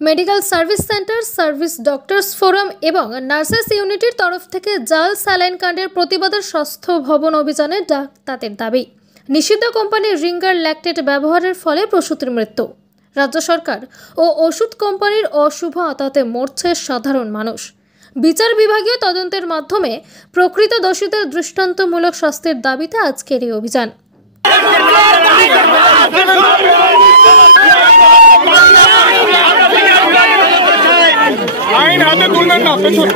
Medical service centre, service doctors forum এবং nurses ইউনিটির তরফ থেকে জাল স্যালাইন কাণ্ডের প্রতিবাদে স্বাস্থ্য ভবন অভিযানে ডাক তাদের দাবি। নিষিদ্ধ কোম্পানির রিঙ্গার ল্যাকটেট ব্যবহারের ফলে প্রসূতির মৃত্যু। রাজ্য সরকার ও ওষুধ কোম্পানির অশুভ আতাতে মরছে সাধারণ মানুষ। বিচার বিভাগীয় তদন্তের মাধ্যমে প্রকৃত দোষীদের দৃষ্টান্তমূলক শাস্তির দাবিতে আজকের এই অভিযান। আইন হাতে তুলবেন না, পেছন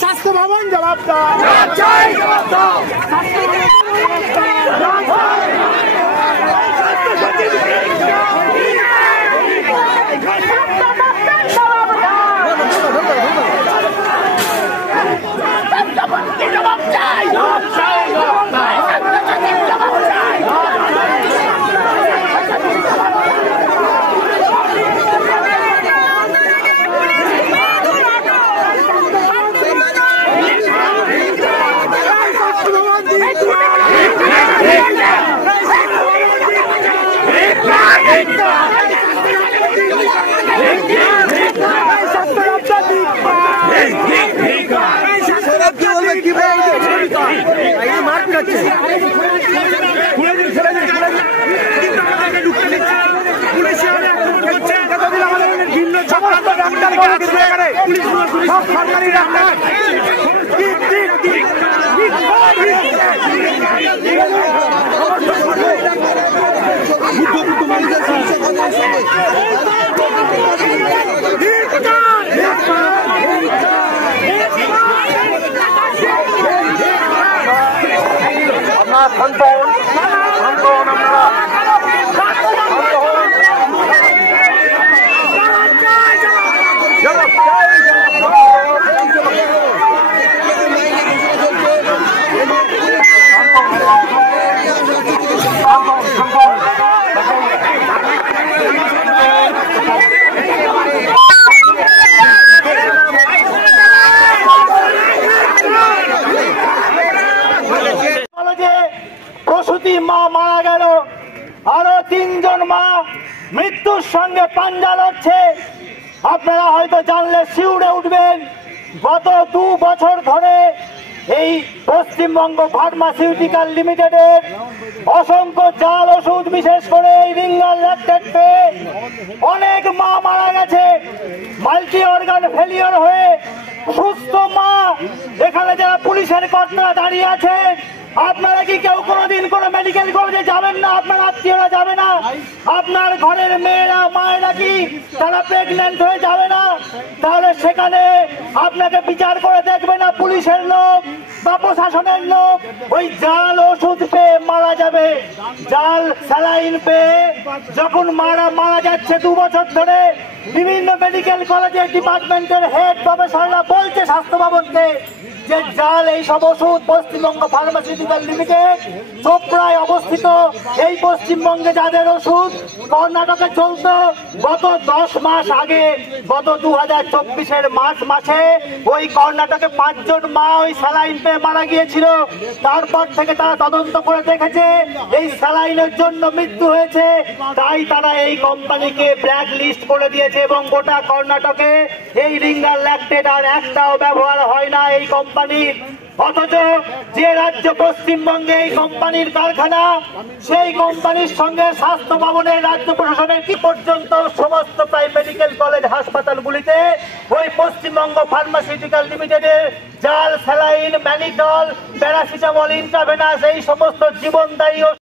স্বাস্থ্য ভবন জবাব প্রসূতি মা মারা গেল, আরো 3 জন মা মৃত্যুর সঙ্গে পাঞ্জা লড়ছে। আপনারা হয়তো জানলে শিউরে উঠবেন। গত 2 বছর ধরে এই পশ্চিমবঙ্গ ফার্মাসিউটিক্যাল লিমিটেডের অসংখ্য জাল ওষুধ, বিশেষ করে এই রিঙ্গার ল্যাকটেট পেয়ে অনেক মা মারা গেছে। মাল্টি অর্গান ফেলিওর হয়ে সুস্থ মা, এখানে যারা পুলিশের কর্তারা দাঁড়িয়ে আছেন, আপনারা কি কেউ কোনোদিন কোনো মেডিকেল কলেজে যাবেন না? আপনার আত্মীয়রা যাবে না? আপনার ঘরের মেয়েরা, মায়েরা কি তারা প্রেগনেন্ট হয়ে যাবে না? তাহলে সেখানে আপনাকে বিচার করে দেখবে না পুলিশের লোক বা প্রশাসনের লোক? ওই জাল ওষুধ পেয়ে মারা যাবে, জাল স্যালাইন পেয়ে যখন মারা যাচ্ছে 2 বছর ধরে। বিভিন্ন মেডিকেল কলেজের ডিপার্টমেন্টের হেড প্রফেসররা বলছে স্বাস্থ্য ভবনকে যে জাল এই সব ওষুধ পশ্চিমবঙ্গ ফার্মাসিউটিক্যাল লিমিটেড চোপড়ায় অবস্থিত। এই পশ্চিমবঙ্গে যাদের ওষুধ কর্ণাটকে চলত, গত 10 মাস আগে, গত 2024-এর মার্চ মাসে ওই কর্ণাটকে 5 জন মা ওই স্যালাইন পেয়ে মারা গিয়েছিল। তারপর থেকে তারা তদন্ত করে দেখেছে এই স্যালাইনের জন্য মৃত্যু হয়েছে। তাই তারা এই কোম্পানিকে ব্ল্যাক লিস্ট করে দিয়েছে এবং গোটা কর্ণাটকে এই রিঙ্গার ল্যাকটেট আর একটাও ব্যবহার হয় না এই কোম্পানির। অথচ যে রাজ্য পশ্চিমবঙ্গে এই কোম্পানির কারখানা, সেই কোম্পানির সঙ্গে স্বাস্থ্য ভবনের রাজ্য প্রশাসনের কি পর্যন্ত সমস্ত প্রায় মেডিকেল কলেজ হাসপাতালগুলিতে ওই পশ্চিমবঙ্গ ফার্মাসিউটিক্যাল লিমিটেডের জাল স্যালাইন, ম্যানিডল, প্যারাসিটামল, ইন্ট্রাভেনাস এই সমস্ত জীবনদায়ী